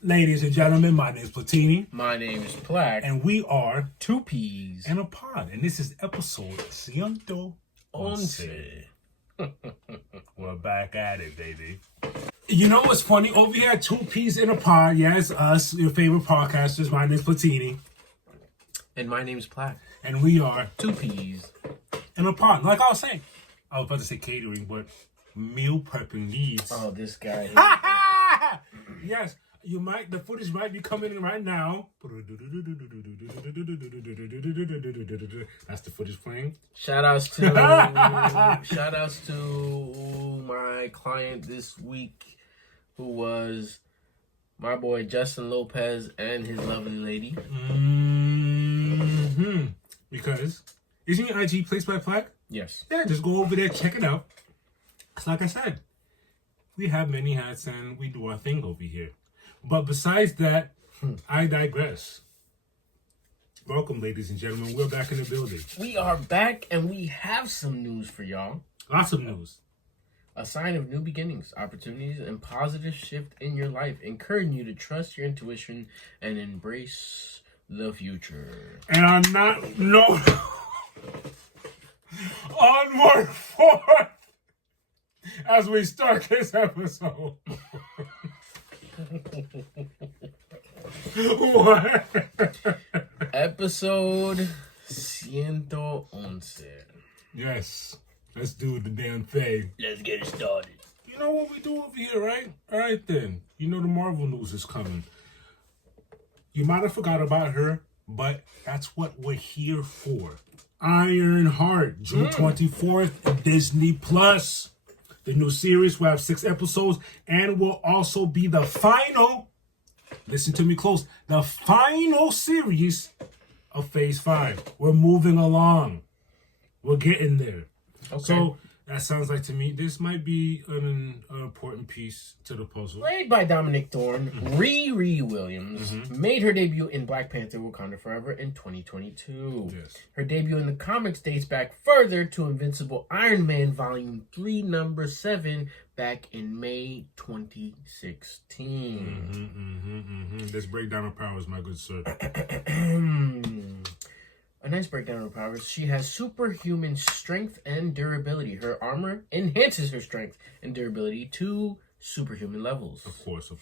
Ladies and gentlemen, my name is Platini. My name is Plaque. And we are Two Peas in a pod. And this is episode Ciento. We're back at it, baby. You know what's funny? Over here at Two Peas in a Pod, yes, us, your favorite podcasters. My name is Platini. And my name is Plaque. And we are Two Peas in a pod. Like I was saying, I was about to say catering, but meal prepping needs. Oh, this guy. Yes. The footage might be coming in right now. That's the footage playing. Shout outs to my client this week, who was my boy Justin Lopez and his lovely lady. Because isn't your IG placed by Plaque? Yes. Yeah, just go over there, check it out. Cause like I said, we have many hats and we do our thing over here. But besides that, I digress. Welcome, ladies and gentlemen. We're back in the building. We are back, and we have some news for y'all. Lots of news. A sign of new beginnings, opportunities, and positive shift in your life, encouraging you to trust your intuition and embrace the future. And onward forth as we start this episode. What? Episode Ciento. Yes. Let's do the damn thing. Let's get it started. You know what we do over here, right? All right, then. You know the Marvel news is coming. You might have forgot about her, but that's what we're here for. Ironheart, June 24th, Disney Plus. The new series will have 6 episodes and will also be the final, listen to me close, the final series of Phase 5. We're moving along. We're getting there. Okay. So that sounds like to me, this might be an important piece to the puzzle. Played by Dominic Thorne, Riri Williams made her debut in Black Panther: Wakanda Forever in 2022. Yes. Her debut in the comics dates back further to Invincible Iron Man Volume 3, number 7, back in May 2016. This breakdown of powers, my good sir. A nice breakdown of her powers. She has superhuman strength and durability. Her armor enhances her strength and durability to superhuman levels. Of course.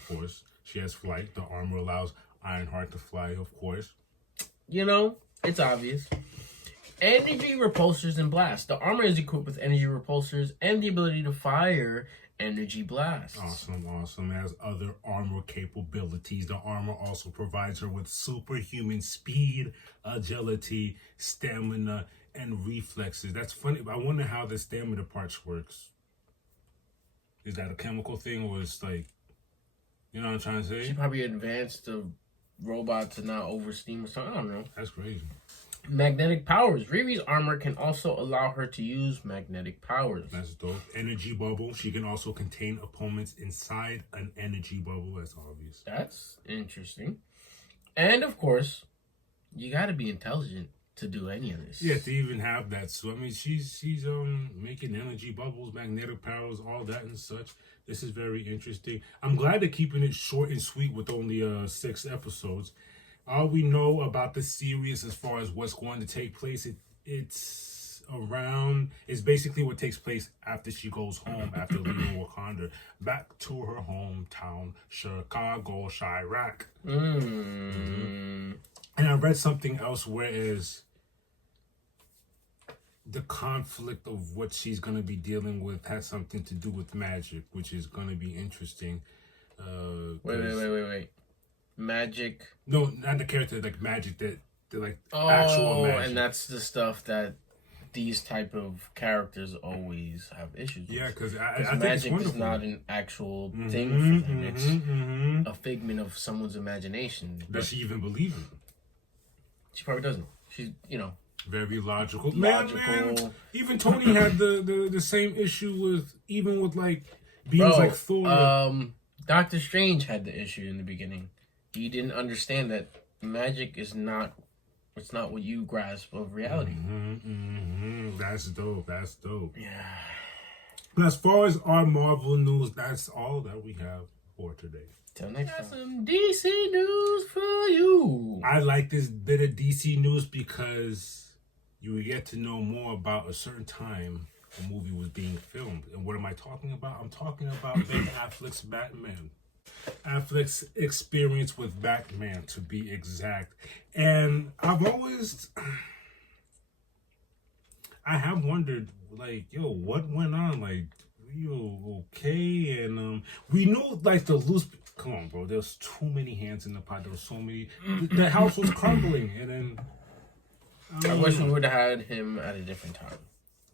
She has flight. The armor allows Ironheart to fly, of course. You know, it's obvious. Energy repulsors and blasts. The armor is equipped with energy repulsors and the ability to fire energy blasts. Awesome. It has other armor capabilities. The armor also provides her with superhuman speed, agility, stamina, and reflexes. That's funny. I wonder how the stamina parts works. Is that a chemical thing, or it's like, you know what I'm trying to say? She probably advanced the robot to not oversteam or something. I don't know. That's crazy. Magnetic powers. Riri's armor can also allow her to use magnetic powers. That's dope. Energy bubble. She can also contain opponents inside an energy bubble. That's obvious. That's interesting. And of course, you got to be intelligent to do any of this. Yeah, to even have that. So I mean, she's making energy bubbles, magnetic powers, all that and such. This is very interesting. I'm glad they're keeping it short and sweet with only 6 episodes. All we know about the series as far as what's going to take place, it's basically what takes place after she goes home, after leaving Wakanda, back to her hometown, Chicago, Chirac. And I read something else, whereas the conflict of what she's going to be dealing with has something to do with magic, which is going to be interesting. Wait. Magic? No, not the character, like magic, that like actual magic. And that's the stuff that these type of characters always have issues with. Yeah, because I think magic is not an actual thing for them. It's a figment of someone's imagination. Does she even believe it? She probably doesn't. She's, very logical. Man, even Tony had the same issue with like beings like Thor. Doctor Strange had the issue in the beginning. He didn't understand that magic is not what you grasp of reality. That's dope. Yeah. But as far as our Marvel news, that's all that we have. or today. Till next time. Some DC news for you. I like this bit of DC news because you will get to know more about a certain time a movie was being filmed. And what am I talking about? I'm talking about Ben Affleck's Batman. Affleck's experience with Batman, to be exact. And I have wondered, like, yo, what went on? Like, yo, okay? And we know, like, the loose... Come on, bro. There's too many hands in the pot. There was so many... The house was crumbling. And then... I wish we would have had him at a different time.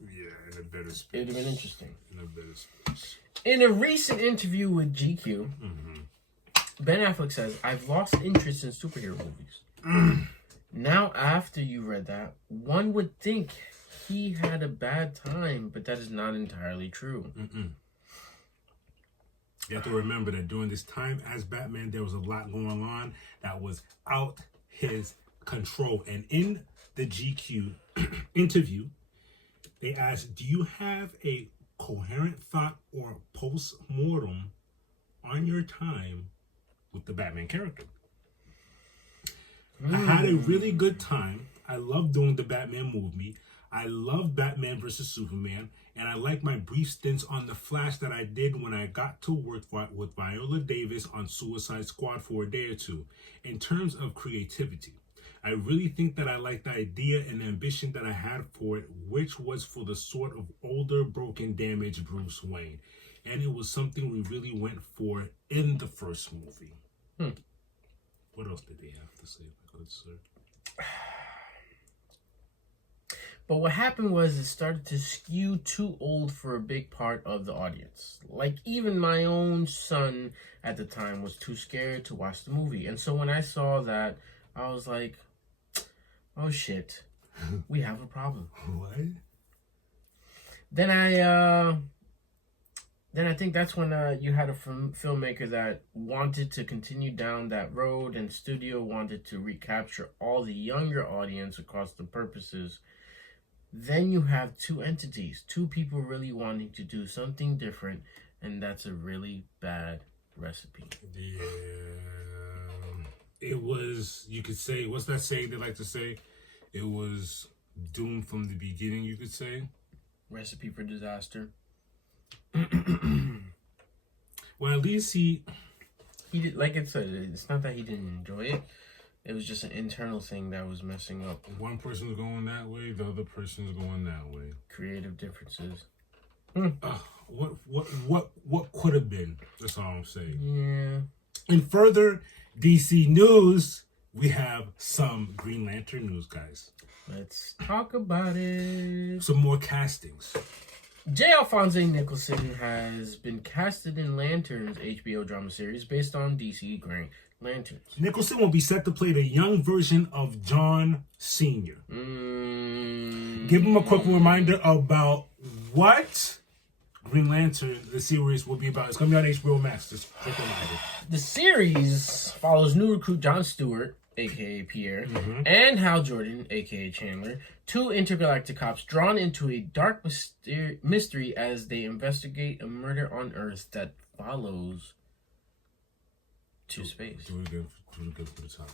Yeah, in a better space. It would have been interesting. In a better space. In a recent interview with GQ, Ben Affleck says, "I've lost interest in superhero movies." Now, after you read that, one would think he had a bad time, but that is not entirely true. You have to remember that during this time as Batman, there was a lot going on that was out his control. And in the GQ interview, they asked, do you have a coherent thought or post-mortem on your time with the Batman character? I had a really good time. I love doing the Batman movie. I love Batman versus Superman. And I like my brief stints on The Flash that I did when I got to work with Viola Davis on Suicide Squad for a day or two. In terms of creativity, I really think that I like the idea and ambition that I had for it, which was for the sort of older, broken, damaged Bruce Wayne. And it was something we really went for in the first movie. What else did they have to say, my good sir? But what happened was it started to skew too old for a big part of the audience. Like, even my own son at the time was too scared to watch the movie. And so when I saw that, I was like, oh shit, we have a problem. What? Then I think that's when you had a filmmaker that wanted to continue down that road, and studio wanted to recapture all the younger audience across the purposes. Then you have two entities, two people really wanting to do something different, and that's a really bad recipe. Yeah. It was, you could say, what's that saying they like to say? It was doomed from the beginning, you could say. Recipe for disaster. Well, at least he did, like I said, it's not that he didn't enjoy it. It was just an internal thing that was messing up. One person's going that way, the other person's going that way. Creative differences. What could have been? That's all I'm saying. Yeah. In further DC news, we have some Green Lantern news, guys. Let's talk about it. Some more castings. J. Alphonse Nicholson has been casted in Lanterns HBO drama series based on DC Green Lanterns. Nicholson will be set to play the young version of John Sr. Give him a quick reminder about what Green Lantern, the series, will be about. It's going to be on HBO Max. Just quick reminder. The series follows new recruit Jon Stewart, a.k.a. Pierre, and Hal Jordan, a.k.a. Chandler, two intergalactic cops drawn into a dark mystery as they investigate a murder on Earth that follows to space. Do it again for the top.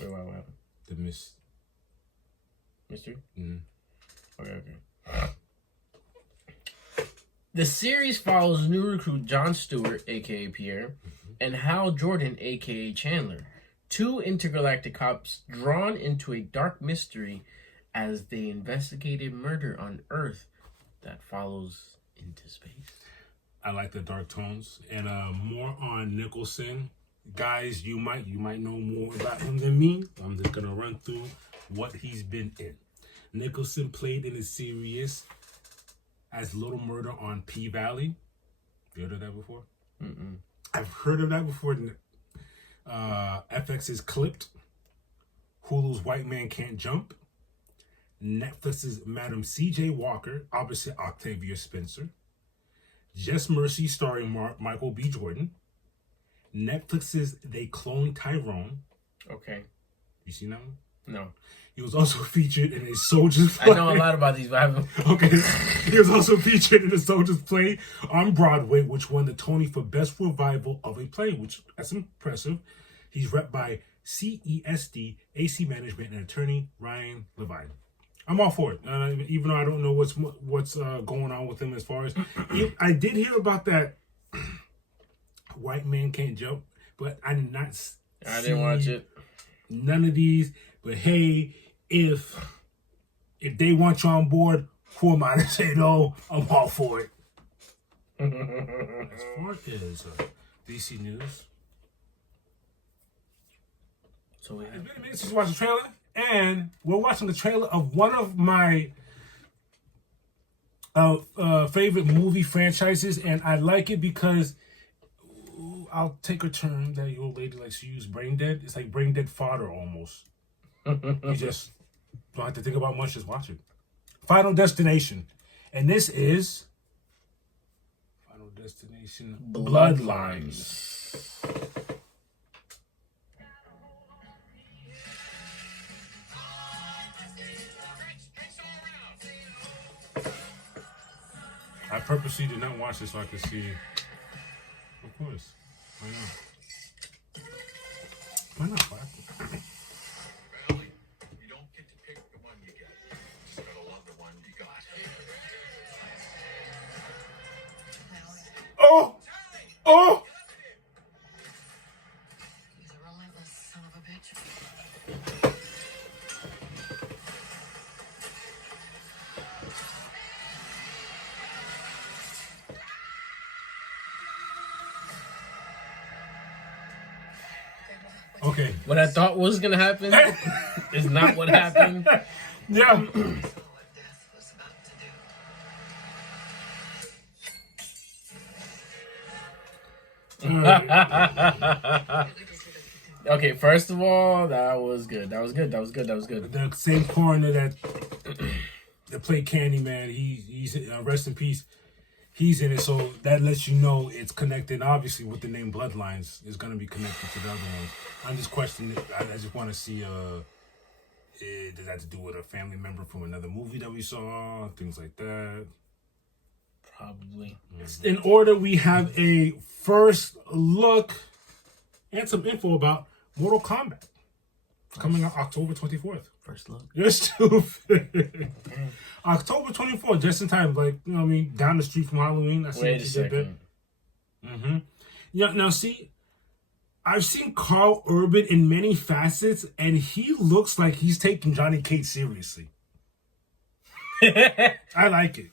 Wait, what happened? The Mystery? Mm-hmm. Okay. The series follows new recruit Jon Stewart, a.k.a. Pierre, and Hal Jordan, a.k.a. Chandler, two intergalactic cops drawn into a dark mystery as they investigate a murder on Earth that follows into space. I like the dark tones. And more on Nicholson. Guys, you might know more about him than me. I'm just going to run through what he's been in. Nicholson played in a series as Little Murder on P-Valley. You heard of that before? I've heard of that before. FX's Clipped. Hulu's White Man Can't Jump. Netflix's Madam C.J. Walker, opposite Octavia Spencer. Just Mercy, starring Michael B. Jordan. Netflix's They Clone Tyrone. Okay. You seen that one? No. He was also featured in a Soldier's I Play. know a lot about these, but I haven't. Okay. He was also featured in a Soldier's Play on Broadway, which won the Tony for Best Revival of a Play, which that's impressive. He's rep by CESD, AC Management, and attorney Ryan Levine. I'm all for it, even though I don't know what's going on with him as far as. I did hear about that White Man Can't Jump, but I did not. I didn't watch it. None of these, but hey, if they want you on board, who am I to say no? I'm all for it. As far as DC news, so we have. It's been a minute since we watched the trailer, and we're watching the trailer of one of my favorite movie franchises, and I like it because I'll take a term that the old lady likes to use, brain dead. It's like brain dead fodder almost. You just don't have to think about much, just watch it. Final Destination. And this is Final Destination Bloodlines. I purposely did not watch this so I could see. Of course. Why not? Why not? Valley, you don't get to pick the one you get. Just gotta love the one you got. Oh! Oh! He's a relentless son of a bitch. Okay. What I thought was gonna happen is not what happened. Yeah. What death was about to do. Okay, first of all, that was good. That was good. The same coroner that played Candyman, he's rest in peace. He's in it, so that lets you know it's connected. Obviously, with the name Bloodlines, is going to be connected to the other one. I'm just questioning it. I just want to see, does that have to do with a family member from another movie that we saw? Things like that. Probably. In order, we have a first look and some info about Mortal Kombat. Coming out October 24th. First look. You're stupid. October 24th, just in time. Like, you know what I mean? Down the street from Halloween. I see Wait what a you did there. second. Yeah, now see, I've seen Carl Urban in many facets, and he looks like he's taking Johnny Cage seriously. I like it.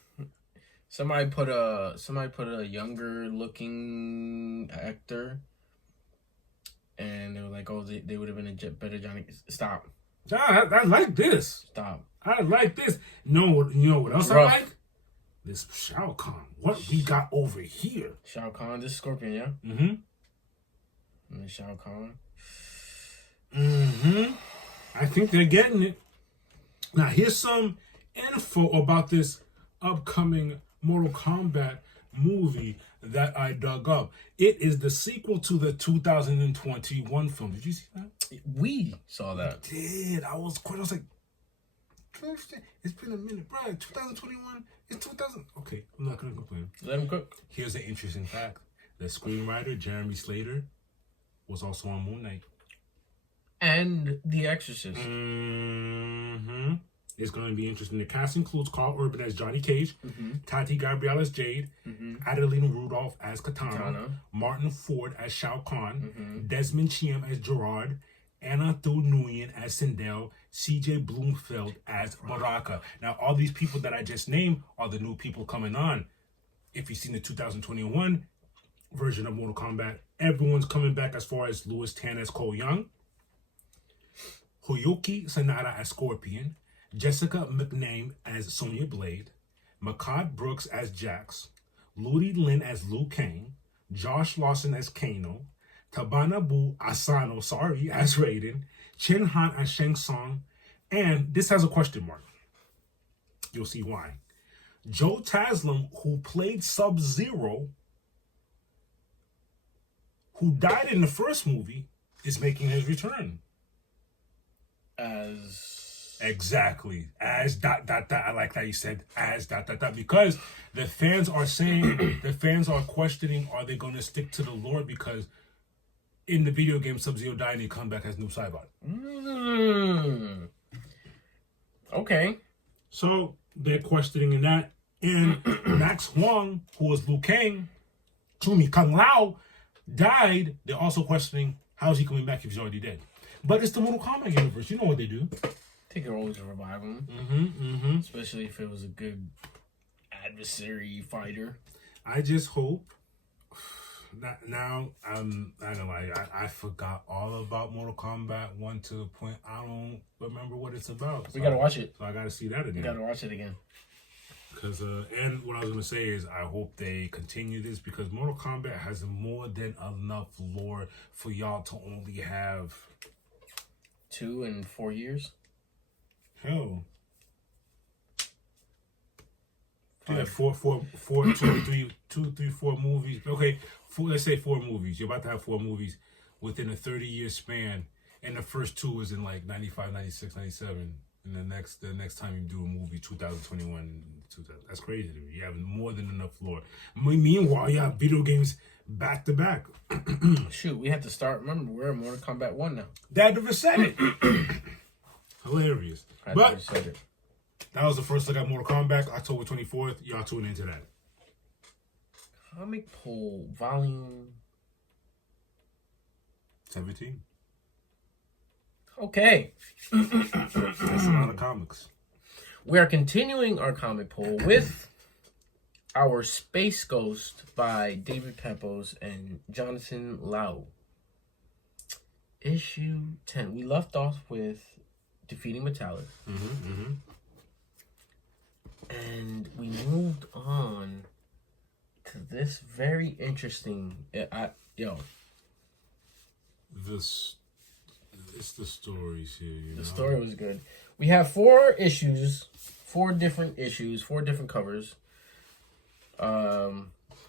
Somebody put a younger looking actor, and they were like, "Oh, they would have been a better Johnny." Stop. I like this. Stop. I like this. You know what else Rough. I like? This Shao Kahn. What we got over here? Shao Kahn, this is Scorpion, yeah? Mm-hmm. And then Shao Kahn. Mm-hmm. I think they're getting it. Now, here's some info about this upcoming Mortal Kombat movie that I dug up. It is the sequel to the 2021 film. Did you see that? We saw that. I did. I was like, it's been a minute, bro. 2021. It's 2000. Okay, I'm not gonna complain. Let him cook. Here's an interesting fact: the screenwriter Jeremy Slater was also on Moon Knight. And The Exorcist. Mm-hmm. It's going to be interesting. The cast includes Carl Urban as Johnny Cage, Tati Gabrielle as Jade, Adeline Rudolph as Katana, Martin Ford as Shao Kahn, Desmond Chiam as Gerard, Anna Thu Nguyen as Sindel, CJ Bloomfield as Baraka. Now, all these people that I just named are the new people coming on. If you've seen the 2021 version of Mortal Kombat, everyone's coming back as far as Louis Tan as Cole Young, Huyuki Sanada as Scorpion, Jessica McName as Sonya Blade, Makad Brooks as Jax, Ludi Lin as Liu Kang, Josh Lawson as Kano, Tabanabu Asano, as Raiden, Chen Han as Shang Tsung, and this has a question mark. You'll see why. Joe Taslim, who played Sub-Zero, who died in the first movie, is making his return. As Exactly. As dot dot dot. I like that you said as dot dot dot because the fans are saying the fans are questioning are they going to stick to the lore because in the video game Sub-Zero died and he come back as Noob Saibot. Okay. So they're questioning in that. And Max Huang, who was Liu Kang, Chumi Kung Lao, died. They're also questioning how is he coming back if he's already dead. But it's the Mortal Kombat universe. You know what they do. They could always revive him. Especially if it was a good adversary fighter. I just hope. Now I'm not gonna lie. I forgot all about Mortal Kombat 1 to the point I don't remember what it's about. We gotta watch it. So I gotta see that again. We gotta watch it again. Because and what I was gonna say is I hope they continue this because Mortal Kombat has more than enough lore for y'all to only have 2 and 4 years. hell. Yeah, 4 movies. Okay, let's say 4 movies. You're about to have 4 movies within a 30-year span, and the first 2 is in like 95, 96, 97, and the next time you do a movie, 2021. That's crazy to me. You have more than enough lore. Meanwhile, you have video games back to back. Shoot, we have to start. Remember, we're in Mortal Kombat 1 now. Dad never said it. Hilarious. I But never said it. that was the first look at Mortal Kombat, October 24th. Y'all tune into that. Comic Poll Volume 17. Okay. That's a lot of comics. We are continuing our comic poll with our Space Ghost by David Pepos and Jonathan Lau. Issue 10. We left off with defeating Metallic. And we moved on to this very interesting. It's the stories here. You know? The story was good. We have 4 issues, 4 different issues, 4 different covers. Because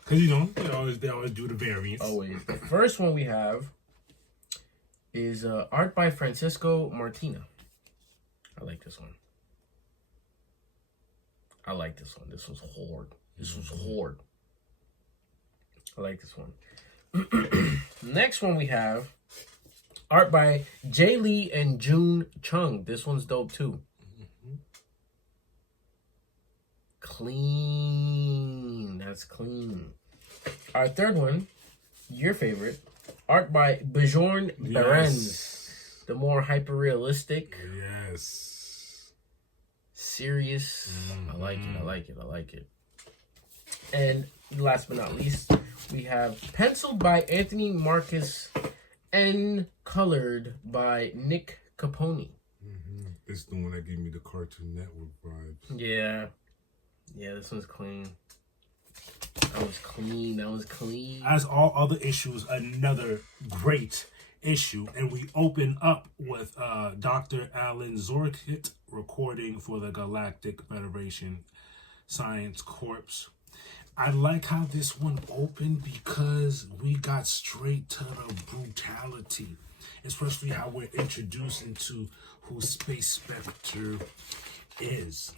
they always do the variants. Always. The first one we have is art by Francisco Martina. I like this one. This was hard. I like this one. Next one we have art by Jay Lee and June Chung. This one's dope too. Clean. That's clean. Our third one, your favorite, art by Bjorn Berens. The more hyper-realistic. Yes. Serious. I like it. And last but not least, we have penciled by Anthony Marcus and colored by Nick Capone. This is the one that gave me the Cartoon Network vibes. Yeah, this one's clean. That was clean. As all other issues, another great issue. And we open up with Dr. Alan Zorkit recording for the Galactic Federation Science Corps. I like how this one opened because we got straight to the brutality, especially how we're introduced into who Space Spectre is.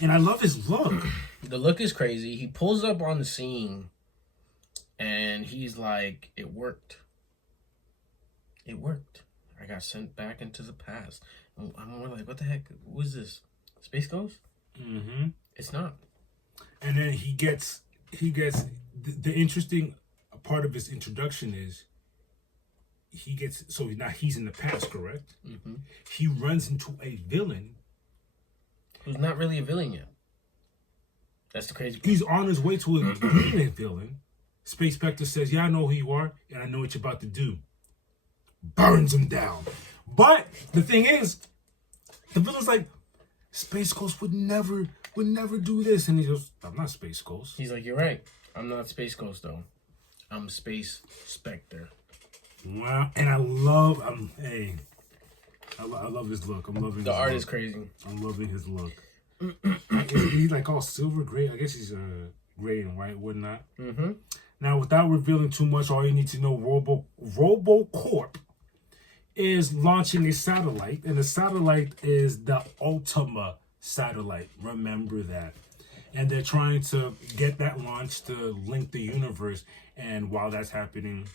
And I love his look. The look is crazy. He pulls up on the scene and he's like, it worked. I got sent back into the past. I'm more like, what the heck? Who is this? Space Ghost? It's not. And then he gets the interesting part of his introduction is so now he's in the past, correct? He runs into a villain who's not really a villain yet. That's the crazy part. He's on his way to being a villain. Space Spectre says, yeah, I know who you are, and I know what you're about to do. Burns him down. But the thing is, the villain's like, Space Ghost would never do this. And he goes, I'm not Space Ghost. He's like, you're right. I'm not Space Ghost, though. I'm Space Spectre. Wow. And I love, I love his look. I'm loving the his art look. is crazy. I'm loving his look. He's like all silver gray. I guess he's gray and white, whatnot. Now, without revealing too much, all you need to know, RoboCorp is launching a satellite, and the satellite is the Ultima satellite. Remember that. And they're trying to get that launched to link the universe. And while that's happening,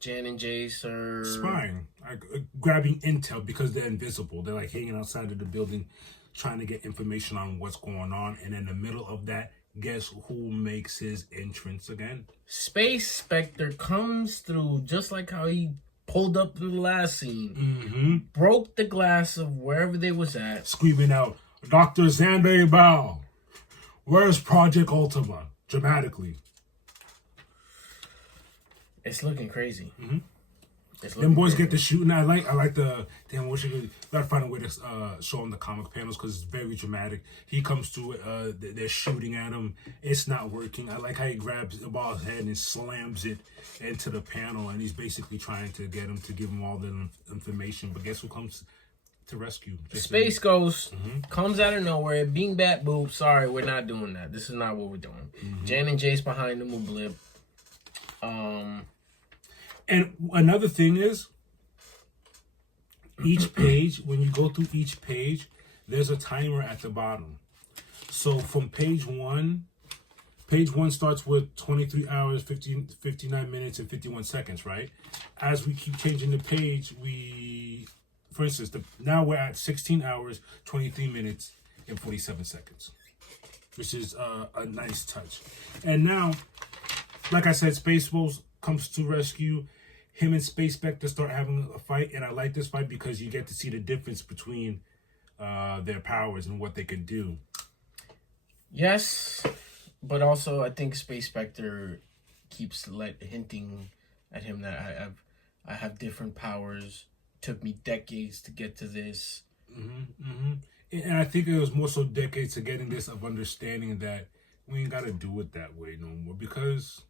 Jan and Jace are spying, grabbing intel because they're invisible. They're like hanging outside of the building, trying to get information on what's going on. And in the middle of that, guess who makes his entrance again? Space Spectre comes through just like how he pulled up in the last scene, broke the glass of wherever they was at, screaming out, "Dr. Xander Bao, where's Project Ultima?" Dramatically. It's looking crazy. Them boys get the shooting. I like the damn. Gotta find a way to show them the comic panels because it's very dramatic. He comes through. They're shooting at him. It's not working. I like how he grabs the ball's head and slams it into the panel, and he's basically trying to get him to give him all the information. But guess who comes to rescue? Space Ghost comes out of nowhere. Bing bat boop. Sorry, we're not doing that. This is not what we're doing. Jan and Jace behind them will blip. And another thing is, each page, when you go through each page, there's a timer at the bottom. So from page one starts with 23 hours, 59 minutes, and 51 seconds, right? As we keep changing the page, for instance, now we're at 16 hours, 23 minutes, and 47 seconds, which is a nice touch. And now, like I said, Space Wolves comes to rescue. Him and Space Spectre start having a fight, and I like this fight because you get to see the difference between their powers and what they can do. Yes, but also I think Space Spectre keeps hinting at him that I have different powers. Took me decades to get to this. And I think it was more so decades to getting this of understanding that we ain't got to do it that way no more because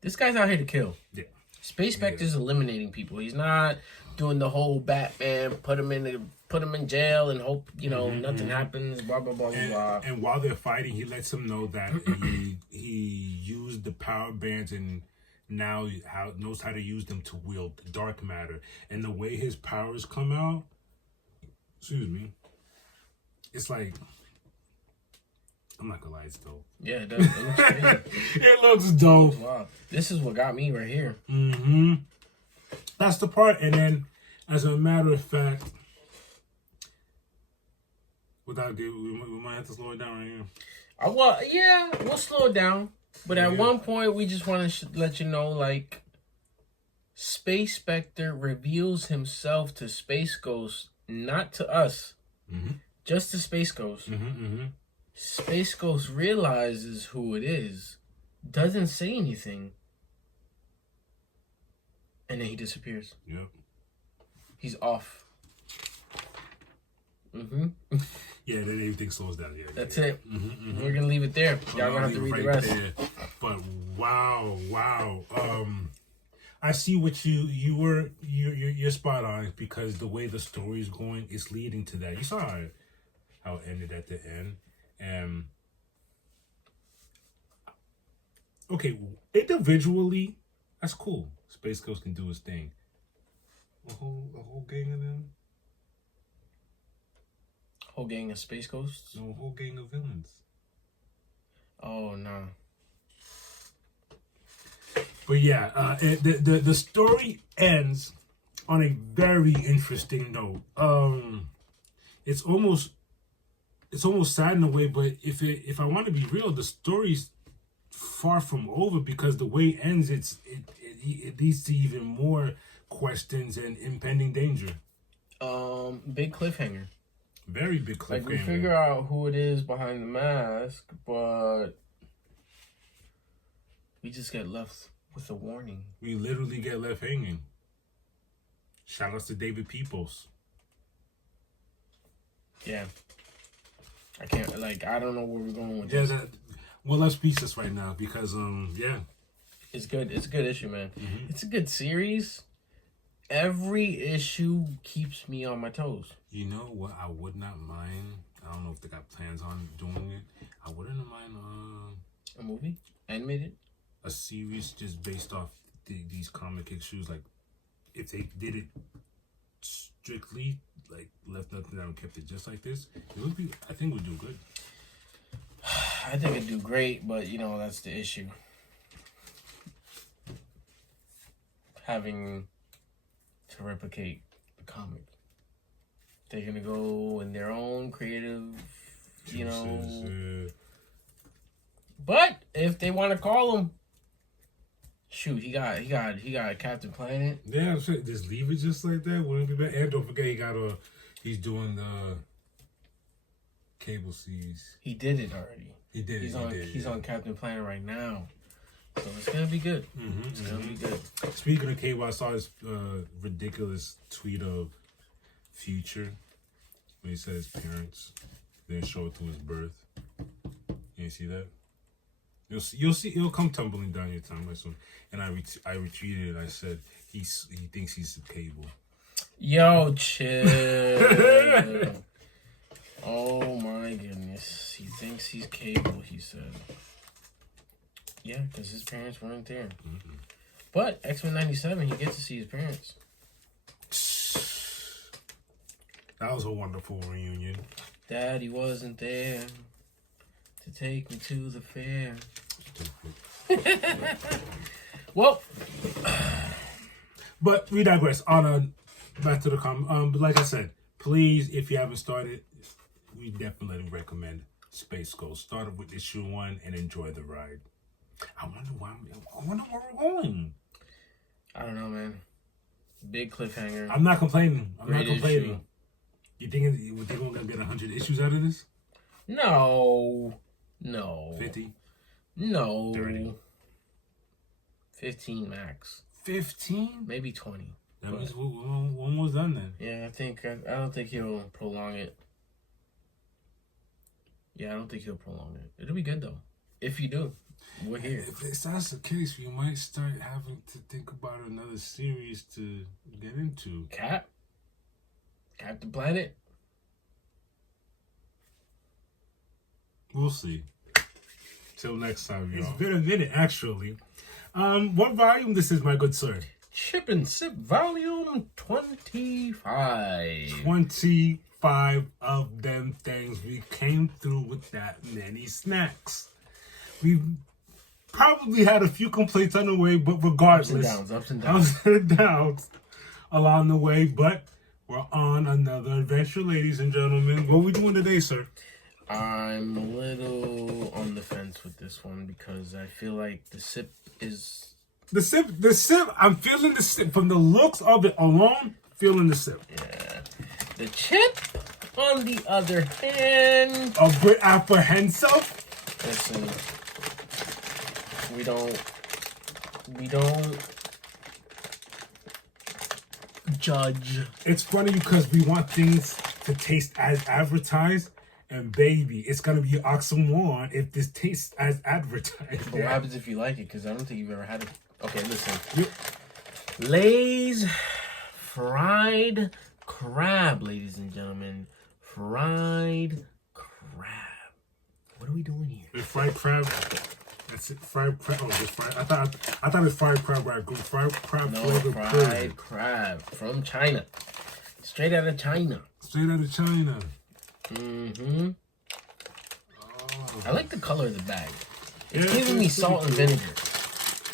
this guy's out here to kill. Yeah. Space Spectre's eliminating people. He's not doing the whole Batman put him in jail and hope nothing happens. Blah blah blah blah. And while they're fighting, he lets him know that he used the power bands and now knows how to use them to wield dark matter. And the way his powers come out, it's like, I'm not gonna lie, it's dope. Yeah, it does. It looks crazy. It looks dope. Wow. This is what got me right here. That's the part. And then, as a matter of fact, we might have to slow it down right here. We'll slow it down. But at one point, we just want to let you know, like, Space Spectre reveals himself to Space Ghost, not to us, just to Space Ghost. Space Ghost realizes who it is, doesn't say anything, and then he disappears. Yep. He's off. Yeah, then everything slows down. Yeah, That's it. We're gonna leave it there. Y'all gonna have to read the rest. There. But wow. I see what you're spot on because the way the story is going, it's leading to that. You saw how it ended at the end. Okay, individually, that's cool. Space Ghost can do his thing. A whole gang of them. Whole gang of Space Ghosts? No, a whole gang of villains. Oh no. But yeah, the story ends on a very interesting note. It's almost sad in a way, but if I want to be real, the story's far from over because the way it ends, it leads to even more questions and impending danger. Big cliffhanger. Very big cliffhanger. Like we figure out who it is behind the mask, but we just get left with a warning. We literally get left hanging. Shout outs to David Peoples. Yeah. I don't know where we're going with this. Well, let's piece this right now because, It's good. It's a good issue, man. It's a good series. Every issue keeps me on my toes. You know what? I would not mind. I don't know if they got plans on doing it. I wouldn't mind a movie, animated, a series just based off these comic issues, like if they did it strictly, like left nothing down and kept it just like this, it would be. I think it would do good. I think it'd do great, but that's the issue. Having to replicate the comic. They're gonna go in their own creative, Juices, But if they want to call him, shoot, he got Captain Planet. Yeah, I'm saying just leave it just like that. Wouldn't be bad. And don't forget, he's doing the cable seas. He did it already. He did. He's on Captain Planet right now, so it's gonna be good. It's gonna be good. Speaking of cable, I saw this ridiculous tweet of Future when he said his parents didn't show it to his birth. You see that? You'll see. It'll come tumbling down your timeline soon. And I retweeted it. I said he thinks he's the cable. Yo, chill. Oh my goodness. He thinks he's cable, he said. Yeah, because his parents weren't there. But X-Men 97, he gets to see his parents. That was a wonderful reunion. Daddy wasn't there to take me to the fair. Well, but we digress. Back to the but like I said, please, if you haven't started, we definitely recommend Space Ghost. Start with issue 1 and enjoy the ride. I wonder where we're going. I don't know, man. Big cliffhanger. I'm not complaining. Great issue. You think we're gonna get 100 issues out of this? No. 50? No. 30? 15 max. 15? Maybe 20. That means we're almost done then. Yeah, I don't think he'll prolong it. Yeah, I don't think he'll prolong it. It'll be good though. If you do, we're here. If that's the case, you might start having to think about another series to get into. Captain Planet. We'll see. Till next time, y'all. It's been a minute, actually. What volume this is, my good sir? Chip and Sip Volume 25. 25 of them things. We came through with that many snacks. We've probably had a few complaints on the way, but regardless. Ups and downs along the way, but we're on another adventure, ladies and gentlemen. What are we doing today, sir? I'm a little on the fence with this one because I feel like the sip is... The sip, I'm feeling the sip. From the looks of it alone, feeling the sip. Yeah. The chip, on the other hand... A bit apprehensive. Listen, we don't judge. It's funny because we want things to taste as advertised. And baby, it's gonna be oxymoron if this tastes as advertised. But what happens if you like it? Because I don't think you've ever had it. Okay, listen. Lay's fried crab, ladies and gentlemen. Fried crab. What are we doing here? The fried crab. That's it. Fried crab. Oh, just fried. I thought it was fried crab. Right? Go fried crab. No, fried crab from China. Straight out of China. Mm-hmm. Oh. I like the color of the bag. It's giving me salt and vinegar.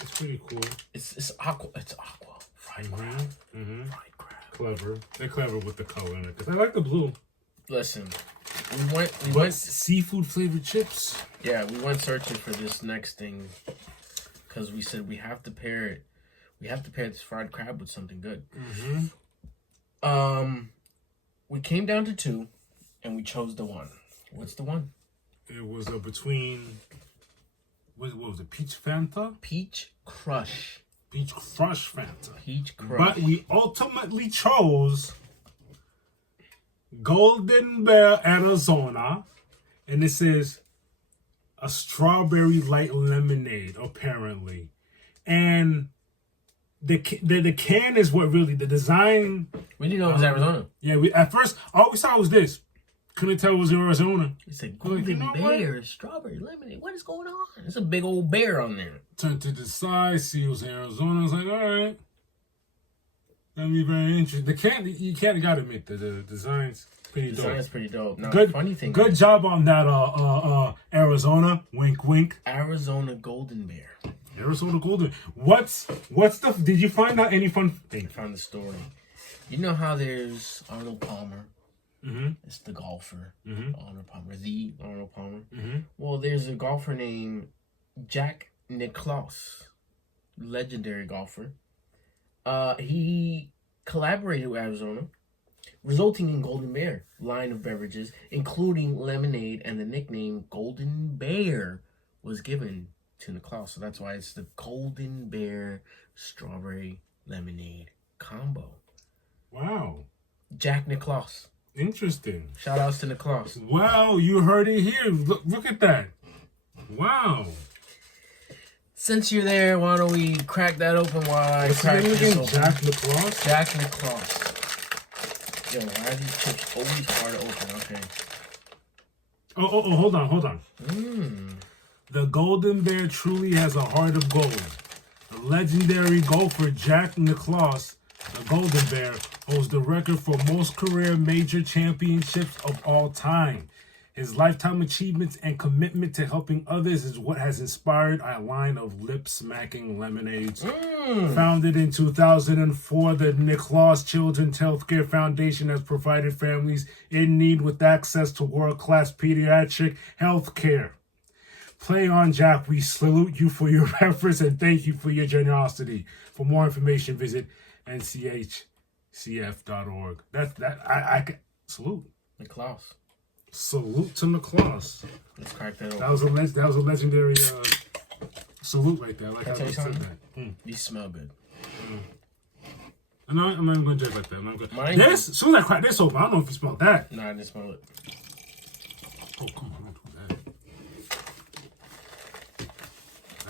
It's pretty cool. It's aqua. It's aqua. Fried crab. Mm-hmm. Fried crab. Clever. They're clever with the color in it. Because I like the blue. Listen, we went seafood flavored chips. Yeah, we went searching for this next thing because we said we have to pair it. We have to pair this fried crab with something good. Mm-hmm. We came down to 2. And we chose the one. What's the one? It was between... What was it? Peach Fanta? Peach Crush. Peach Crush Fanta. Peach Crush. But we ultimately chose Golden Bear Arizona. And this is a strawberry light lemonade, apparently. And the can is what really... The design... We didn't know it was Arizona. Yeah, at first, all we saw was this. Couldn't tell it was Arizona. It's a golden bear, strawberry lemonade. What is going on? It's a big old bear on there. Turned to the side, see it was Arizona. I was like, all right. That'd be very interesting. You can't gotta admit the design's pretty dope. Design's pretty dope. Now, Good, the funny thing good is, job on that Arizona. Wink, wink. Arizona Golden Bear. Arizona Golden. What's the? Did you find out any fun I thing? found the story. You know how there's Arnold Palmer? Mm-hmm. It's the golfer. Mm-hmm. Arnold Palmer. The Arnold Palmer. Mm-hmm. Well, there's a golfer named Jack Nicklaus. Legendary golfer. He collaborated with Arizona, resulting in Golden Bear line of beverages, including lemonade, and the nickname Golden Bear was given to Nicklaus. So that's why it's the Golden Bear Strawberry Lemonade combo. Wow. Jack Nicklaus. Interesting. Shout outs to Nicklaus. Wow, you heard it here. Look at that. Wow. Since you're there, why don't we crack that open while I What's crack his this name again? open? Jack Nicklaus? Jack Nicklaus. Yo, why are these chips always hard to open? Okay. Oh, hold on. Mmm. The Golden Bear truly has a heart of gold. The legendary golfer Jack Nicklaus, the Golden Bear, holds the record for most career major championships of all time. His lifetime achievements and commitment to helping others is what has inspired a line of lip-smacking lemonades. Founded in 2004, the Nicklaus Children's Healthcare Foundation has provided families in need with access to world-class pediatric health care. Play on, Jack. We salute you for your efforts and thank you for your generosity. For more information, visit nchcf.org. I salute. Nicklaus. Salute to Nicklaus. Let's crack that open. That was a legendary salute right there. Like Can I I tell you said something? that. These smell good. I'm not even going to judge like that. I'm not gonna... Mine- This, as soon as I crack this open, I don't know if you smelled that. Nah, I didn't smell it. Oh, come on, don't do that.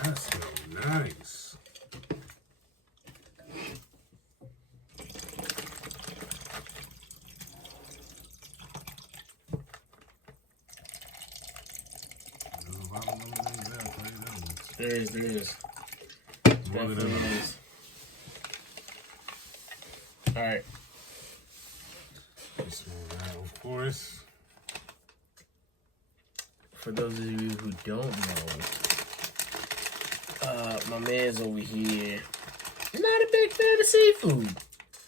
That smells nice. There's a lot of lemonade there, I'll tell you that much. There is. More than Definitely enough. is. Alright. You smell that, of course. For those of you who don't know, my man's over here not a big fan of seafood.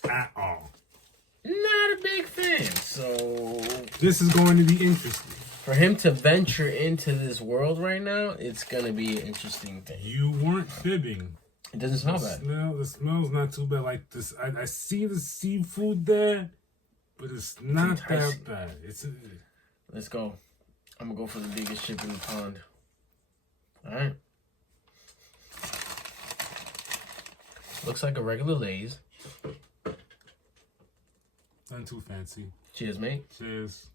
At all. Not a big fan. So This is going to be interesting. for him to venture into this world right now, it's gonna be an interesting thing. You weren't fibbing. It doesn't smell bad. The smell's not too bad. Like this, I see the seafood there, but it's not enticing. that bad. It's Let's go. I'm gonna go for the biggest chip in the pond. Alright. Looks like a regular Lay's. not too fancy. Cheers, mate. Cheers.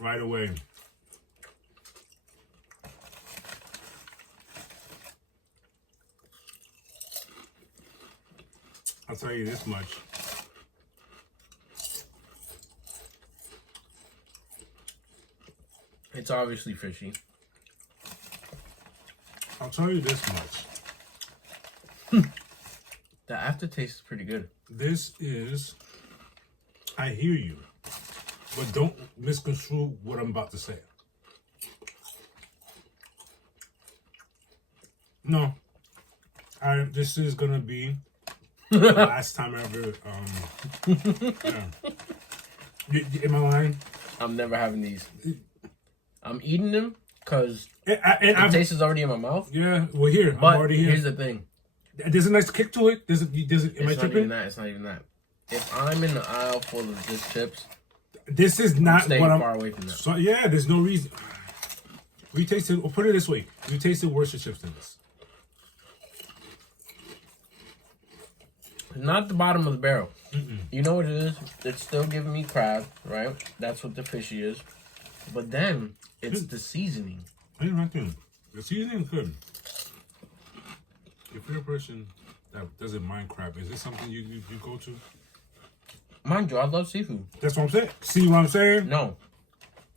Right away. I'll tell you this much. It's obviously fishy. I'll tell you this much. The aftertaste is pretty good. This is, I hear you, but don't misconstrue what I'm about to say. No, this is gonna be the last time I ever. Yeah. Am I lying? I'm never having these. I'm eating them because And the taste is already in my mouth. yeah, well here, But I'm already here's here. the thing. There's a nice kick to it. Am I It's not even tripping? that. It's not even that. If I'm in the aisle full of just chips, This is not staying what I'm. far away from that. So, yeah, there's no reason. We tasted. Or put it this way: we tasted worse chips than this. Not the bottom of the barrel. You know what it is? It's still giving me crab, right? That's what the fishy is. But then it's the seasoning. Hey, right there. The seasoning is good. If you're a person that doesn't mind crab, is this something you go to? Mind you, I love seafood. That's what I'm saying. See what I'm saying? No.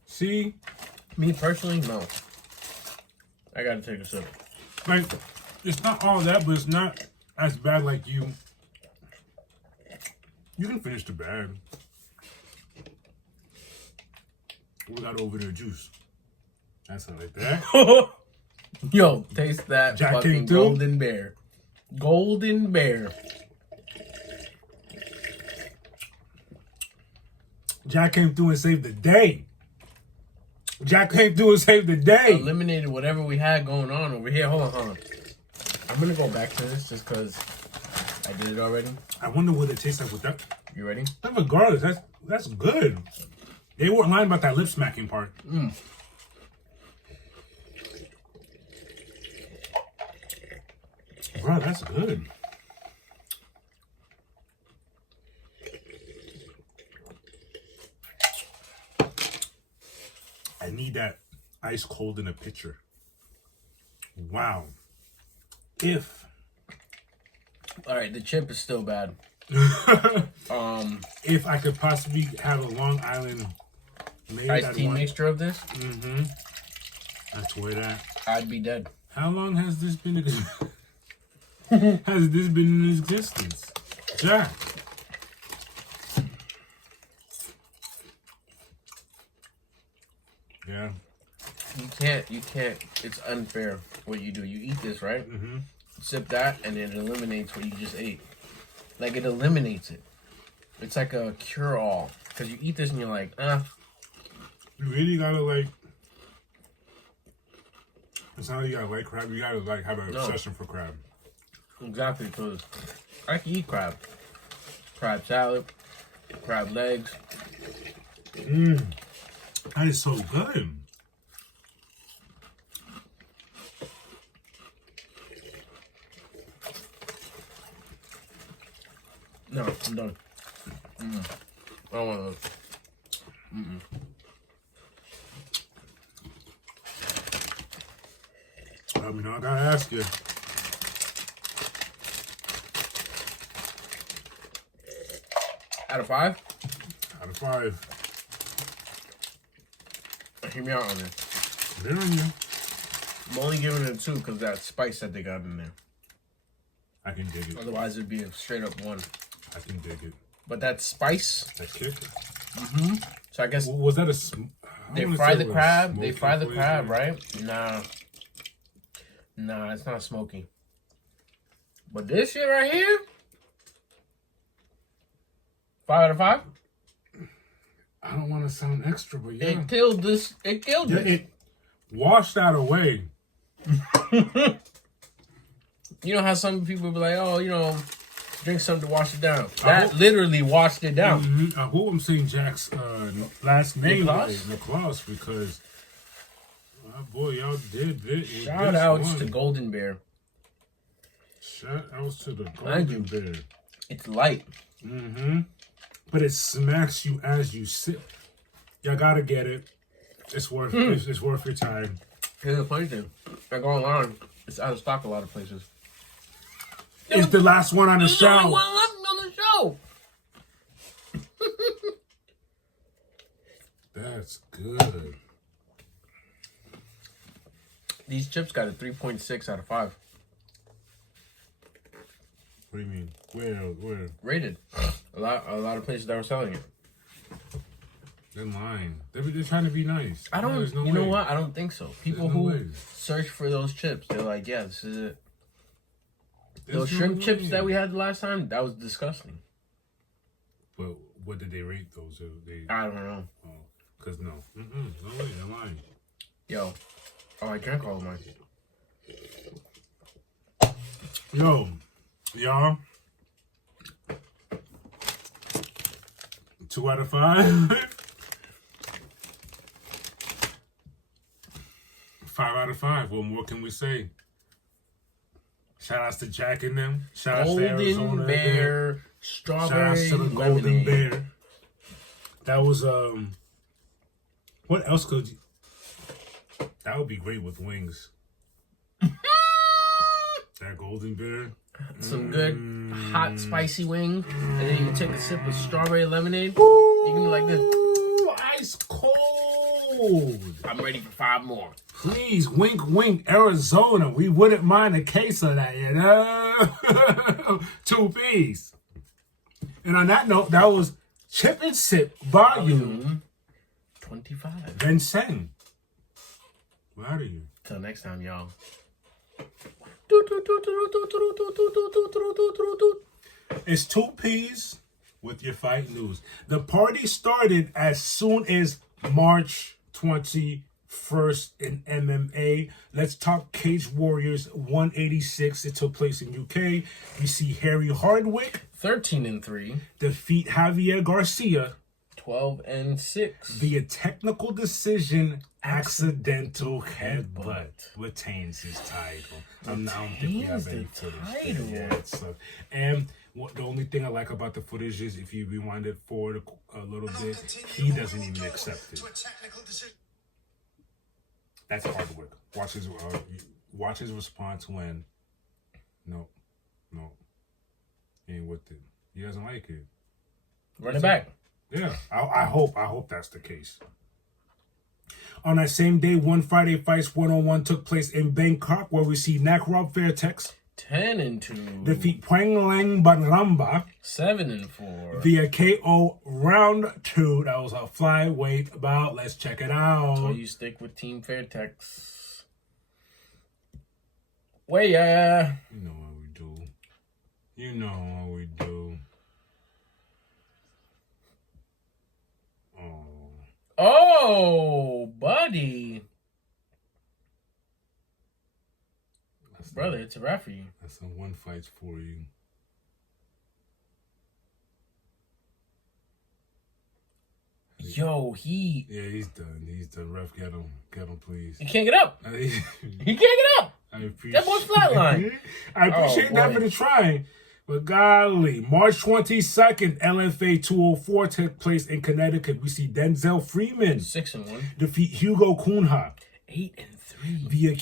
See, Me personally, no. I gotta take a sip. like it's not all that, but it's not as bad like you can finish the bag. We got over there juice. That's not like that. Yo, taste that Jack fucking came through? golden bear. Golden bear. Jack came through and saved the day. Jack came through and saved the day. Eliminated whatever we had going on over here. Hold on. I'm gonna go back to this just because I did it already. I wonder what it tastes like with that. You ready? But regardless, that's good. They weren't lying about that lip smacking part. Bro, that's good. I need that ice cold in a pitcher. Wow. If All right, the chip is still bad. if I could possibly have a Long Island made Iced tea mixture of this, I swear that. I'd be dead. How long has this been? Has this been in existence, Jack? Yeah. You can't. It's unfair what you do. You eat this, right? Sip that, and it eliminates what you just ate. Like, it eliminates it. It's like a cure-all. Because you eat this and you're like, You really gotta like. It's not like you gotta like crab. You gotta like have an obsession for crab. Exactly, because I can eat crab. Crab salad, crab legs. That is so good. No, I'm done. I don't want those. I mean, I gotta ask you. Out of 5? Out of 5. Hear me out on this. They're on you. I'm only giving it a 2 because that spice that they got in there. I can dig it. Otherwise, it'd be a straight up 1. I can dig it. But that spice, That kick. so I guess Was that a? they fry the crab. They fry the crab, right? Nah, it's not smoky. But this shit right here, 5 out of 5. I don't want to sound extra, but yeah. It killed this. It killed Yeah, this. it washed that away. You know how some people be like, oh, drink something to wash it down. That literally washed it down. I hope I'm saying Jack's last name Niklaus? Niklaus, because boy, y'all did it. Shout outs to Golden Bear. Shout outs to the Thank Golden Bear. It's light. But it smacks you as you sip. Y'all gotta get it. It's worth it's worth your time. Here's the funny thing. I go online. It's out of stock a lot of places. It's the last one on the There's only show. one left on the show. That's good. These chips got a 3.6 out of 5. What do you mean? Where? Rated. A lot of places that were selling it. They're lying. They're trying to be nice. I don't. There's no you know way. what? I don't think so. People There's no who way. search for those chips, they're like, yeah, this is it. There's Those no shrimp way. chips that we had the last time, that was disgusting. But what did they rate those? I don't know. Cause no. No way. They're lying. Yo. Oh, I drank all of mine. Yo, y'all. 2 out of 5. 5 out of 5. What more can we say? Shout outs to Jack and them. Shout outs to Arizona. Golden Bear, Shout outs strawberry to the Golden lemonade. Bear. That was what else could you? That would be great with wings. That Golden Bear. Some good hot spicy wings, and then you can take a sip of strawberry lemonade. You can be like this. Ooh, ice cold. I'm ready for 5 more. Please, wink, wink, Arizona. We wouldn't mind a case of that, you know? 2Ps. And on that note, that was Chip and Sip Volume 25. Vincent. We're out of here. Till next time, y'all. It's 2Ps with your fight news. The party started as soon as March 21st in MMA. Let's talk Cage Warriors 186. It took place in UK. We see Harry Hardwick 13-3. defeat Javier Garcia 12-6. via technical decision. Accidental headbutt retains his title. I don't think we have any footage. Yeah, it sucks. And the only thing I like about the footage is if you rewind it forward a little bit, he doesn't even accept it. That's hard work. Watch his response when, no, he ain't with it. He doesn't like it. Run it back. Yeah, I hope that's the case. On that same day, One Friday Fights 101 took place in Bangkok, where we see Nakrab Fairtex 10-2. defeat Pwanglang Banramba 7-4. via KO round 2. That was a flyweight bout. Let's check it out. So you stick with Team Fairtex. Well, yeah. You know what we do. You know what we do. Oh, buddy. Brother, it's a wrap for you. That's some one fights for you. Yo, Yeah, he's done. He's done. Ref, get him, please. he can't get up. He can't get up. I appreciate That boy's flatline. I appreciate that for the trying. But golly, March 22nd, LFA 204 took place in Connecticut. We see Denzel Freeman 6-1. defeat Hugo Cunha 8-3. via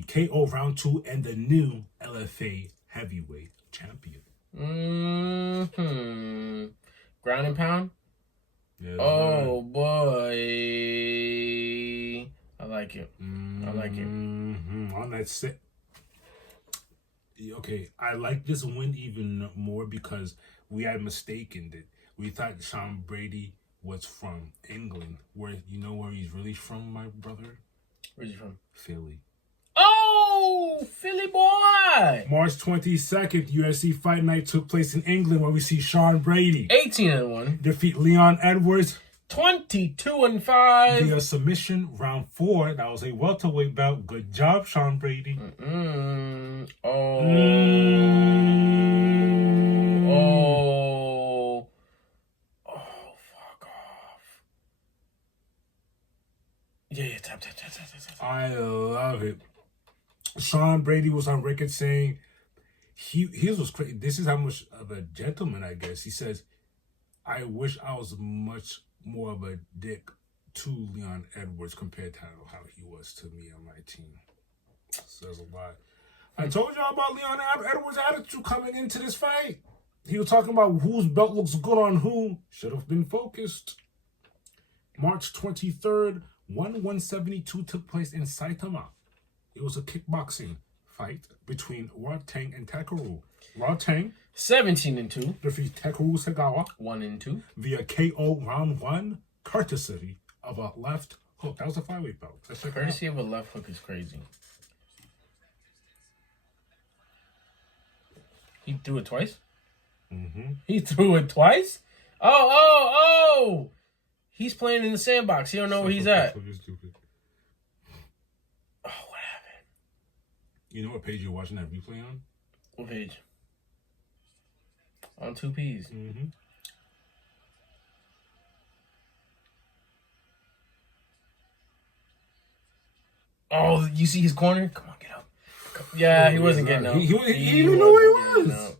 KO round 2 and the new LFA heavyweight champion. Ground and pound. Yes, Oh boy, I like it. I like it. On that set. Okay, I like this win even more because we had mistaken it. We thought Sean Brady was from England. Where you know where he's really from, my brother? Where's he from? Philly. Oh, Philly boy. March 22nd, UFC Fight Night took place in England where we see Sean Brady 18-1. defeat Leon Edwards 22-5. via submission round 4. That was a welterweight bout. Good job, Sean Brady. Oh, fuck off. Yeah, tap. I love it. Sean Brady was on record saying his was crazy. This is how much of a gentleman, I guess. He says, I wish I was much more of a dick to Leon Edwards compared to how he was to me on my team. Says a lot. I told y'all about Leon Edwards' attitude coming into this fight. He was talking about whose belt looks good on who. Should have been focused. March 23rd, 172 took place in Saitama. It was a kickboxing fight between Rodtang and Takeru. Rodtang 17-2. defeat Takeru Segawa 1-2. via KO round 1, courtesy of a left hook. That was a flyweight belt. Courtesy of a left hook is crazy. He threw it twice? He threw it twice? Oh! He's playing in the sandbox. He don't know where he's at. Oh, what happened? You know what page you're watching that replay on? What page? On 2Ps. Oh, you see his corner? Come on, get up. Yeah, he wasn't getting up. He didn't even know where he was.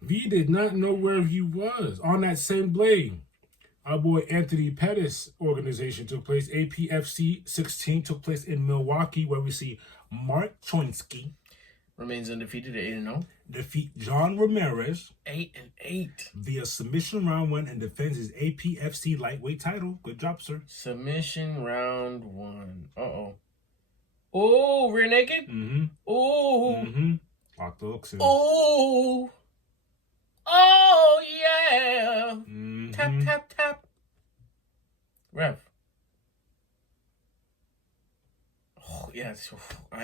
V did not know where he was. On that same blade, our boy Anthony Pettis' organization took place. APFC 16 took place in Milwaukee, where we see Mark Choinsky Remains undefeated at 8-0. defeat John Ramirez 8-8. via submission round 1 and defends his APFC lightweight title. Good job, sir. Submission round 1. Uh-oh. Oh, rear naked? Oh. Lock the hooks in. Oh, oh yeah. Mhm. Tap, tap, tap. Ref. Oh, yes.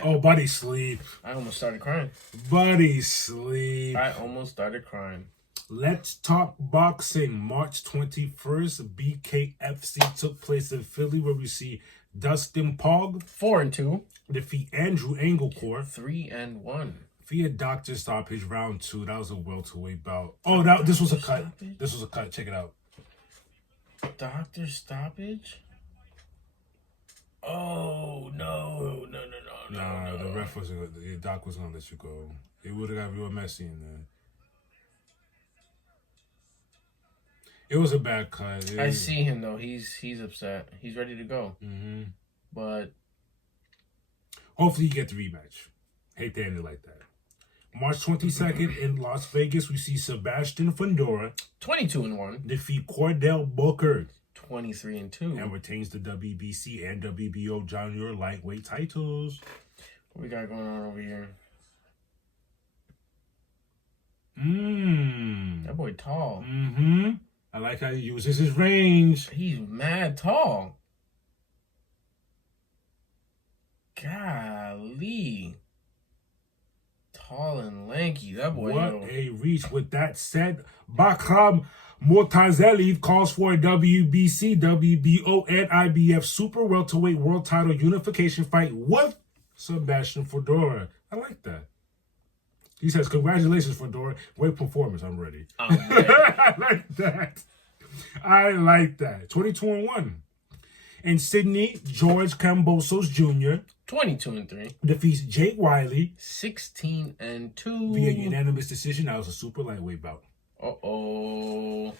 Oh, buddy sleep. I almost started crying. Buddy sleep. I almost started crying. Let's talk boxing. March 21st, BKFC took place in Philly, where we see Dustin Pog 4-2. defeat Andrew Anglecourt 3-1. via doctor stoppage round 2. That was a welterweight bout. Oh, this was a cut. This was a cut. Check it out. Doctor stoppage? Oh, no. Nah, the ref wasn't. The doc was gonna let you go. It would have got real messy in there. It was a bad cut. I see him though. He's upset. He's ready to go. Mm-hmm. But hopefully you get the rematch. Hate to end it like that. March 22nd in Las Vegas, we see Sebastian Fundora 22-1. defeat Cordell Booker 23-2. and retains the WBC and WBO junior lightweight titles. What we got going on over here? That boy tall. Mm-hmm. I like how he uses his range. He's mad tall. Golly. Tall and lanky. That boy. What a reach. With that said, Bakram Mortazeli calls for a WBC, WBO, and IBF super welterweight world title unification fight with Sebastian Fundora. I like that. He says, congratulations, Fundora. Great performance. I'm ready. I like that. I like that. 22-1. In Sydney, George Kambosos Jr. 22-3. defeats Jake Wiley 16-2. via unanimous decision. That was a super lightweight bout. Uh-oh.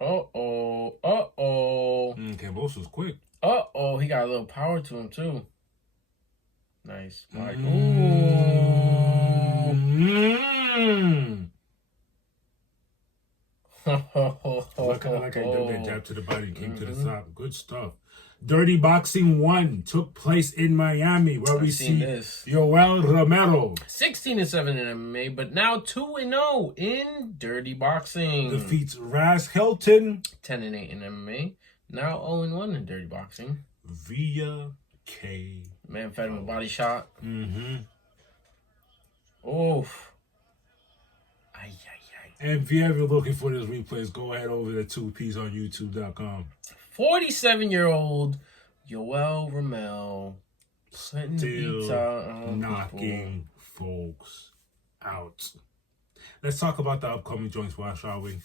Uh-oh. Uh-oh. Kambosos was quick. Uh-oh. He got a little power to him, too. Nice. Mike. Ooh. Look like I did that jab to the body and came to the top. Good stuff. Dirty Boxing 1 took place in Miami, where we see this. Yoel Romero 16-7 in MMA, but now 2-0 in Dirty Boxing. defeats Raz Hilton 10-8 in MMA, now 0-1 in Dirty Boxing. via K. Man fed him a body shot. Mm-hmm. Oof. Ay, ay, ay. And if you're ever looking for this replays, go ahead over to 2Ps on YouTube.com. 47-year-old Yoel Romero putting the beats out on knocking folks out. Let's talk about the upcoming joints, shall we?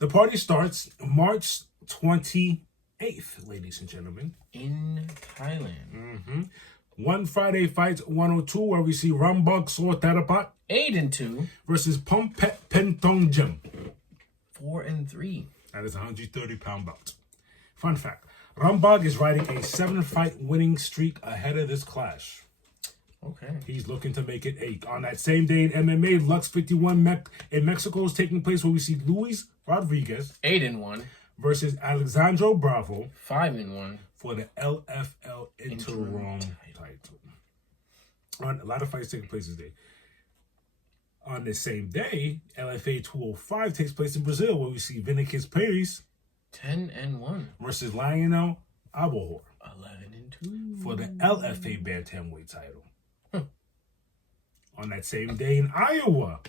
The party starts March 28th, ladies and gentlemen. in Thailand. One Friday Fights 102, where we see Rambug Sortarapat 8-2, versus Pompet Pentongjam. 4-3. That is a 130-pound bout. Fun fact, Rambug is riding a 7-fight winning streak ahead of this clash. Okay. He's looking to make it 8. On that same day in MMA, Lux 51 in Mexico is taking place, where we see Luis Rodriguez 8-1, versus Alexandro Bravo 5-1 for the LFL interim title. A lot of fights taking place this day. On the same day, LFA 205 takes place in Brazil, where we see Vinicius Pérez 10-1 versus Lionel Abohor 11-2 for the LFA bantamweight title. On that same day in Iowa,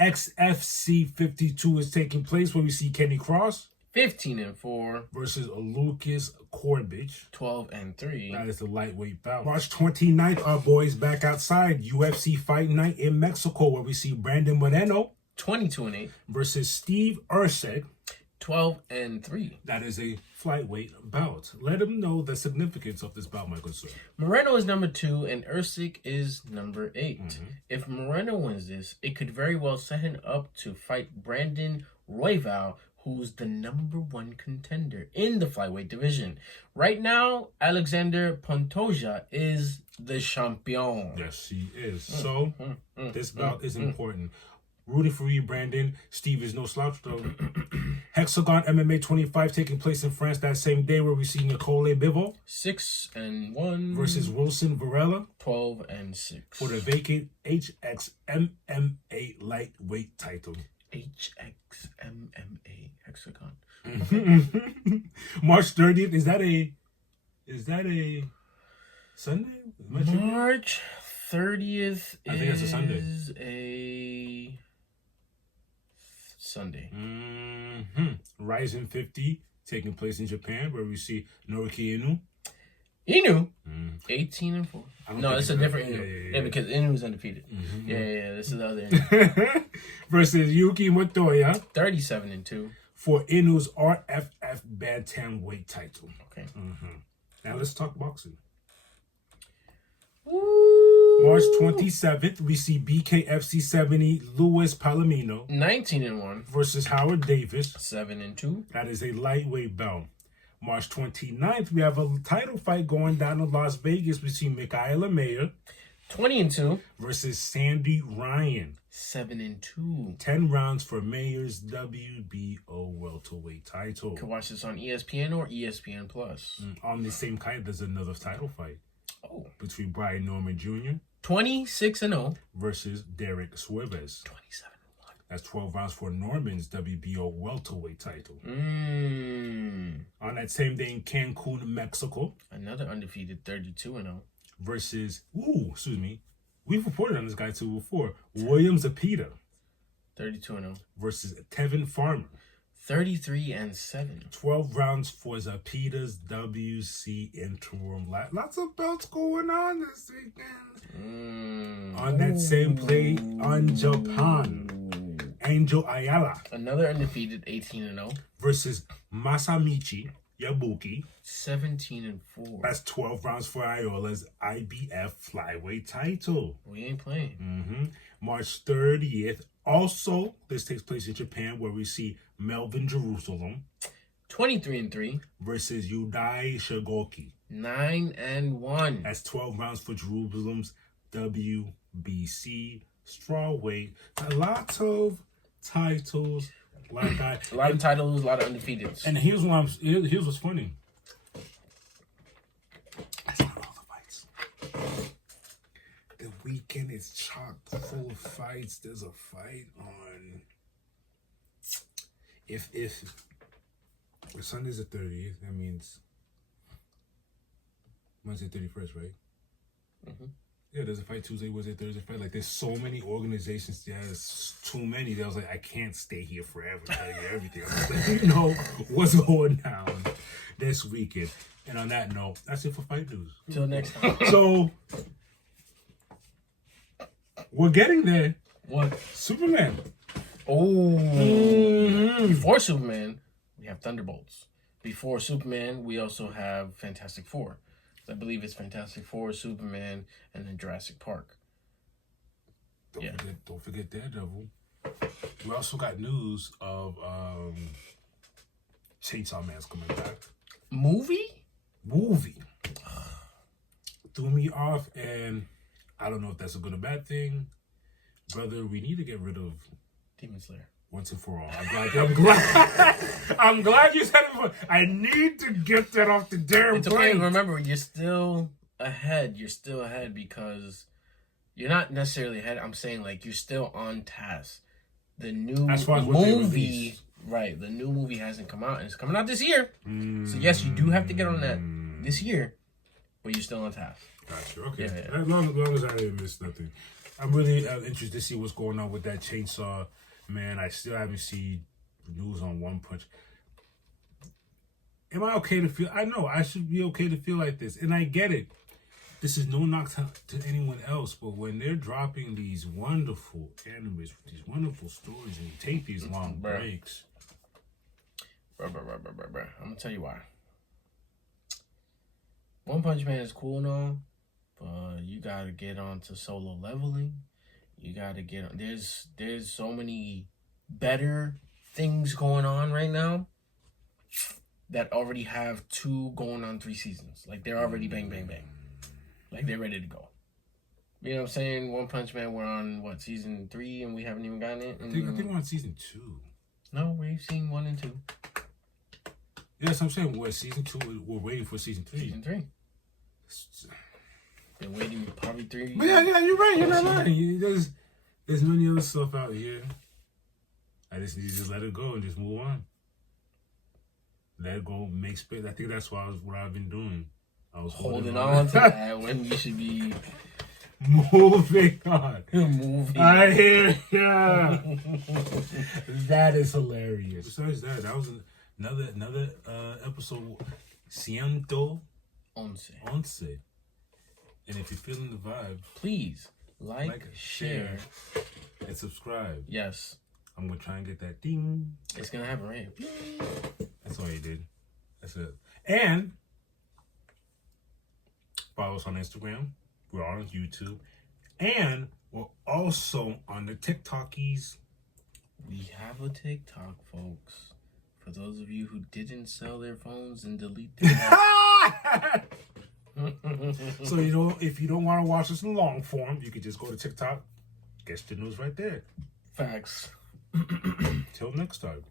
XFC 52 is taking place, where we see Kenny Cross 15-4 versus Lucas Corbage. 12-3 That is the lightweight bout. March 29th, our boys back outside UFC Fight Night in Mexico, where we see Brandon Moreno 22-8 versus Steve Ursek. 12-3. That is a flyweight bout. Let him know the significance of this bout, my good sir. Moreno is number 2 and Usyk is number 8. If Moreno wins this, it could very well set him up to fight Brandon Royval, who's the number 1 contender in the flyweight division. Right now, Alexander Pantoja is the champion. Yes, he is. So, this bout is important. Rooting for you, Brandon. Steve is no slouch, though. Hexagon MMA 25 taking place in France that same day where we see Nicole Bivol 6-1 versus Wilson Varela 12-6 for the vacant HXMMA lightweight title. HXMMA Hexagon. March 30th. Is that a Sunday? March 30th I think it's a Sunday. is a Sunday. Rising 50 taking place in Japan where we see Naoki Inoue. Inu, 18-4. No, it's a think different it's- Inu. yeah. Yeah, because Inu was undefeated. Yeah, this is the other Inu. Versus Yuki Motoya 37-2. for Inoue's RFF bantamweight title. Okay. Now let's talk boxing. Woo. March 27th, we see BKFC 70 Luis Palomino 19-1. versus Howard Davis. 7-2. That is a lightweight bout. March 29th, we have a title fight going down in Las Vegas between Michaela Mayer 20-2. versus Sandy Ryan. 7-2. 10 rounds for Mayer's WBO welterweight title. You can watch this on ESPN or ESPN Plus. On the same kind, there's another title fight Oh. between Brian Norman Jr. 26-0. versus Derek Suarez. 27-1. That's 12 rounds for Norman's WBO welterweight title. On that same day in Cancun, Mexico, Another undefeated 32-0. versus, we've reported on this guy too before, Williams Apita 32-0. versus Tevin Farmer. 33-7. 12 rounds for Zapita's WC interim. Lots of belts going on this weekend. On that same play on Japan, Angel Ayala Another undefeated 18-0. versus Masamichi Yabuki. 17-4. That's 12 rounds for Ayala's IBF flyweight title. We ain't playing. March 30th. Also, this takes place in Japan where we see Melvin Jerusalem 23-3. versus Yudai Shigoki. 9-1. That's 12 rounds for Jerusalem's WBC strawweight. A lot of titles. A lot of titles, a lot of undefeateds. And here's what's funny. That's not all the fights. The weekend is chock full of fights. There's a fight on. If Sunday's the 30th, that means Wednesday 31st, right? Yeah, there's a fight Tuesday, Wednesday, Thursday fight. Like, there's so many organizations. There's too many. That I was like, I can't stay here forever telling you everything. I'm just like, you know what's going down this weekend. And on that note, that's it for fight news. Till next time. So we're getting there. What? Superman. Oh. Before Superman, we have Thunderbolts. Before Superman, we also have Fantastic Four. I believe it's Fantastic Four, Superman, and then Jurassic Park. Don't forget Daredevil. We also got news of Chainsaw Man's coming back. Movie? Threw me off, and I don't know if that's a good or bad thing. Brother, we need to get rid of Demon Slayer. once and for all. I'm glad you said it before. I need to get that off the damn It's okay. plate. Remember, you're still ahead. You're still ahead because you're not necessarily ahead. I'm saying, like, you're still on task. The new As far as what they movie, released. right, the new movie hasn't come out, and it's coming out this year. So, yes, you do have to get on that this year, but you're still on task. Gotcha. Okay. Yeah. As long as I didn't miss nothing. I'm really interested to see what's going on with that Chainsaw Man. I still haven't seen news on One Punch. Am I okay to feel? I know I should be okay to feel like this, and I get it. This is no knock to anyone else, but when they're dropping these wonderful animes, these wonderful stories, and you take these long breaks. I'm gonna tell you why. One Punch Man is cool and all, but you gotta get onto solo leveling. You gotta get on. There's so many better things going on right now that already have 2 going on 3 seasons. Like, they're already bang bang bang. Like, they're ready to go. You know what I'm saying? One Punch Man, we're on, what, season 3, and we haven't even gotten it? I think we're on season 2. No, we've seen 1 and 2. Yes, I'm saying we're season 2. We're waiting for season 3. Season 3. Been waiting probably 3. But yeah, you're right. You're not lying. There's many other stuff out here. I just need to just let it go and just move on. Let it go, make space. I think that's what I've been doing. I was Holding on to that when you should be moving on. moving. I hear ya. That is hilarious. Besides that, that was another episode. Ciento. Once. And if you're feeling the vibe, Please like, share, and subscribe. Yes. I'm gonna try and get that ding. It's gonna happen, right? That's all you did. That's it. And follow us on Instagram. We're on YouTube. And we're also on the TikTokies. We have a TikTok, folks. For those of you who didn't sell their phones and delete their So, if you don't want to watch us in long form, you can just go to TikTok. Get the news right there. Facts. Till next time.